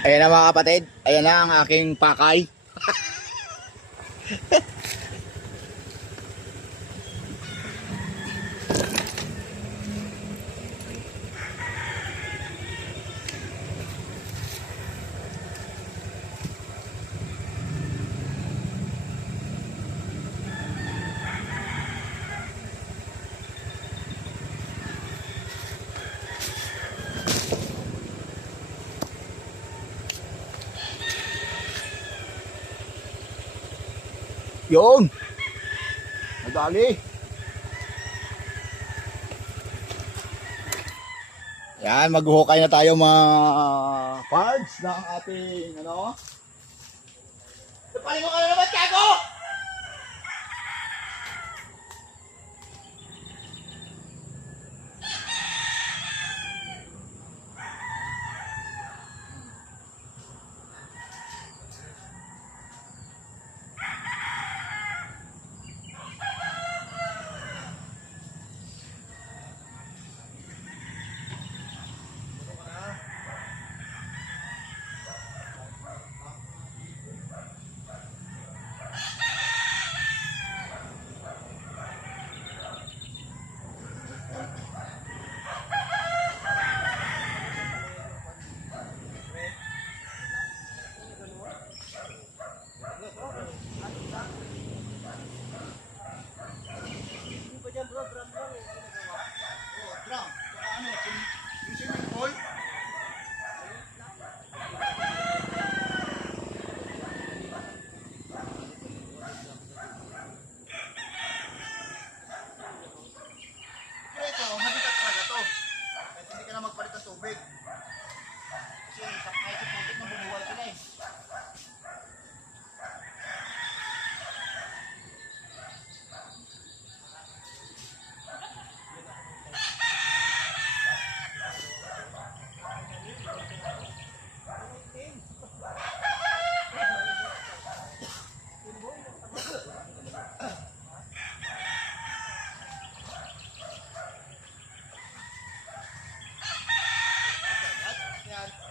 Ayan na mga kapatid, ayan na ang aking pakay. Yun! Nadali! Yan, maghuhukay na tayo mga parts ng ating ano. Palingo ka na naman, Tiago!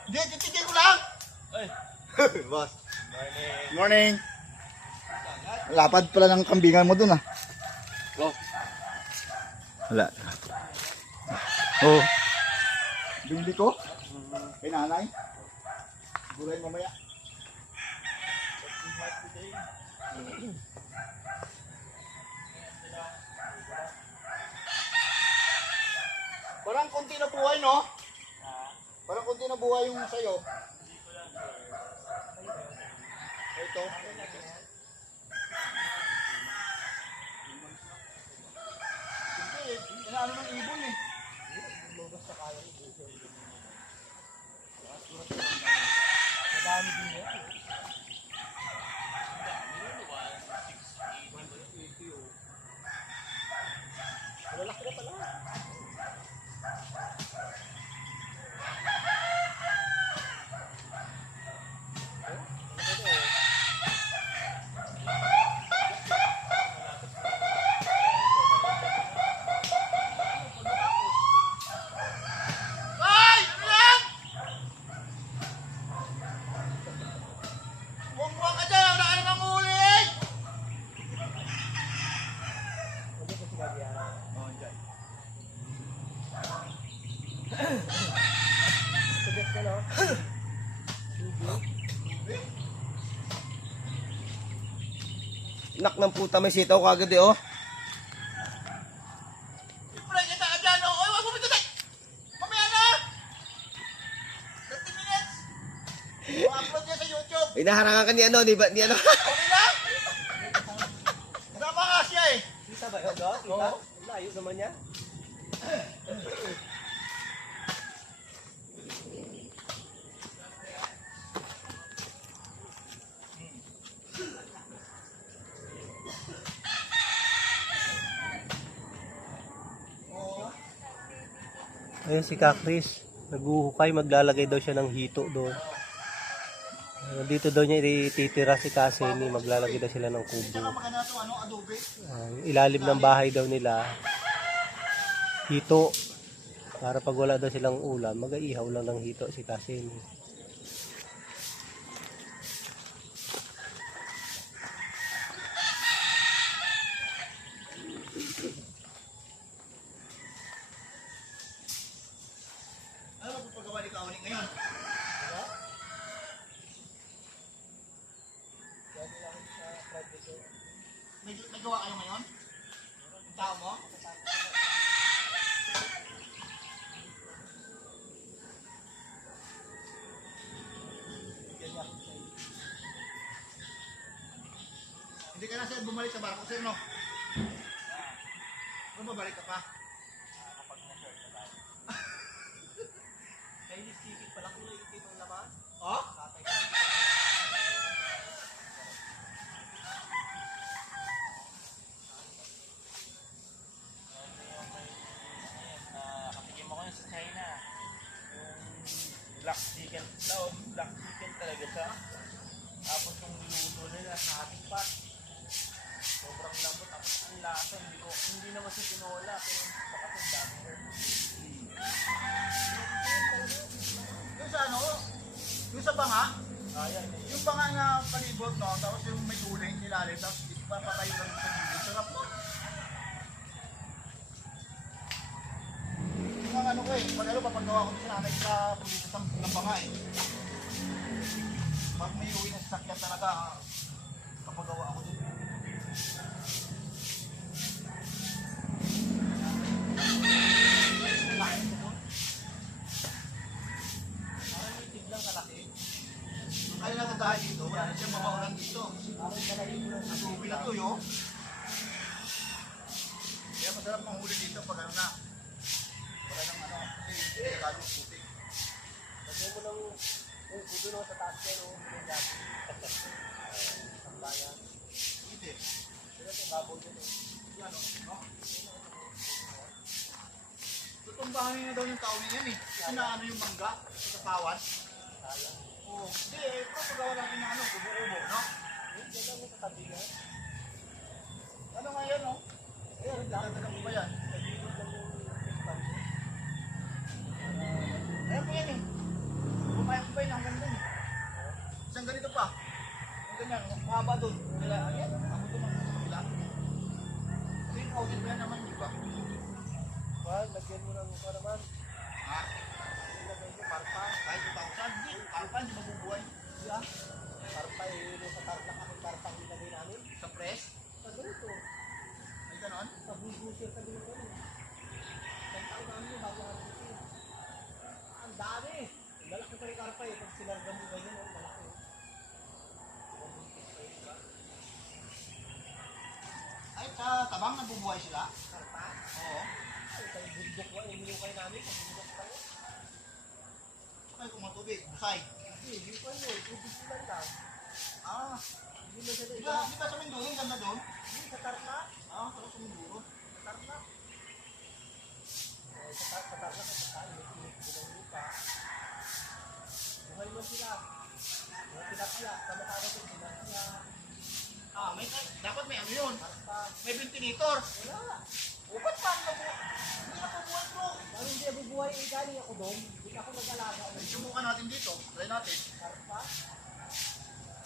Titigil ko lang! Ay! Boss. Morning. Morning. Lapad pala ng kambingan mo dun ah. Oh. Wala. Oh. Bindi ko? Kay nanay? Gulay mamaya. Parang konti na buhay, no? Parang konti na buhay yung sayo. Ito. Hindi, inaano ng ibon eh. Madami din yan. Malalaki na pala. Nak ng puta, may sitaw kagad eh, oh. Wala kita ka dyan, oh. Ay, wag mo ito, mamaya na! 30 minutes! Ma-upload niya sa YouTube. Inaharangan ka ni ano, ni ano. Okay na? Tama nga siya eh. Kita ba yun, oh? Kita? Layo naman niya. Ayun si Kakris, naghuhukay, maglalagay daw siya ng hito doon. Dito daw niya ititira si Kaseni, maglalagay daw sila ng kubo. Maganda ito, ano, adobe. Ilalim ng bahay daw nila, hito. Para pag wala daw silang ulam, mag-aihaw lang ng hito si Kaseni. May gawa kayo ngayon? Yung tao mo? Hindi ka na sir bumalik sa barko sir, no? Ano babalik ka pa? Chinese ticket pala kung yung tipong laman. Oh? Kapigyan mo ko yun sa China. Yung black chicken. No, black chicken talaga siya. Tapos yung niluto nila sa ating pa. Sobrang lambot. Tapos ang lasa. Hindi naman siya tinola. Pero baka sa dami. Yung sa ano? Yung sa banga? Ayan. Yung banga na palibot, no? Tapos yung may tuling nilalim, tapos ipapatayo lang sa gilid. Sarap mo. Yung mga ano ko eh, pag ano, papagawa ko sa nanay sa pulitas ng banga eh. Pag may uwi na sasakyan talaga, papagawa ako dun. Parang yung tiglang kalaki. Kaya lang dahil dito, wala na siyang mabaulan dito. Nasubi na to, yo. Kaya masarap manghuli dito pag ano na. Wala nang ano, kasi hindi na gano'ng putik. Lagyan mo ng yung gudo no, sa taas ko, no? Yung gabi. Tambayan. Hindi. Sila yung baboy dyan, eh. Yan o, no? Tutumbahan na daw yung tao niyan eh. Kasi na ano yung mangga sa katawan. Sayang. Oo. Hindi eh, pero pagawa natin ng ano, kubo-kubo, no? Yung ganda mo sa tabi nga. Ano nga yan, no? Ayun, Dagdagan mo ba yan? nagiging lang yung expansion. Ayan po yan eh. Pumayang ko ba yun hanggang dun eh. Isang ganito pa. Ang ganyan, mahaba dun. Kaya, ayan, ako ito mga sa kabila. Kasi yung audit pa yan naman, di ba? Well, lagyan mo ng ano naman. Ha? Ilagay mo, parpa. Kahit 2,000, hindi. Kalpa, hindi mabubuhay. Yeah. Parpa, yung sa tarlac akong parpa ang ilagay namin. Sa press, Sa ganito. ay ganon. Sa bulbusir sa ganito. Isang taon namin yung bago namin ito. Ang dami. Lalaki pa rin karpa eh. Pag silargan mo ganyan, oh, malaki. Ay, sa tabang nabubuhay sila. Karpa? Oo. Ay, sa bundok ko, inilukay namin. Sa bundok pa yun. Ay, kung matubig, busay. Hindi, hindi pa yun. Tubig lang lang. Ah, Hindi mo siya di na ba sa Mindoro, yung ganda doon? Hindi, sa tarla. Ah, sa Mindoro. Sa tarla. Eh, sa tarla ka sa tayo. Init ko ng lupa. Buhay mo sila. Mga tilapia. Sama-sama ko tilapia. Ah, dapat may ano yun. Karpa. May ventilator. Wala. O, ba't paano nabubuhay? Hindi nabubuhay bro. Lalo hindi nabubuhay eh, galing ako doon. Hindi ako nag-alaga. Subukan natin dito. Try natin. Karpa.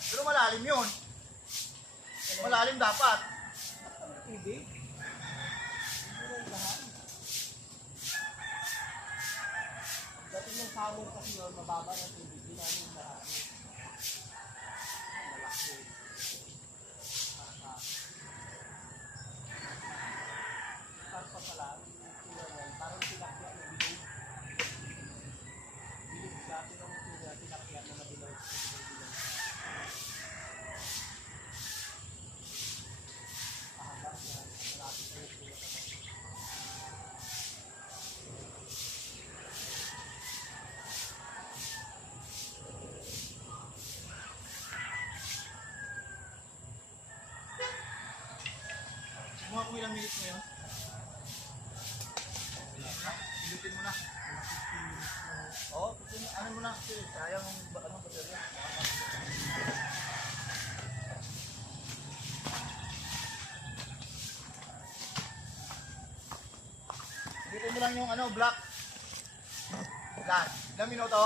Pero malalim yun. Malalim dapat. Ano tubig? Hindi mo lahat. Dating ng summer kasi yun, mababa ng tubig. Hindi namin lahat. Malaki. Karpa. Karpa pala. Parang tinakya na bilog. Bilog dati ng tinakya na nabilog. Mga kung ilang minutes ngayon. Pilutin mo na. Oo, ano mo na. Kasi sayang ang ano, baterya. Dito mo lang yung ano, black. Ilan? Ilang minuto?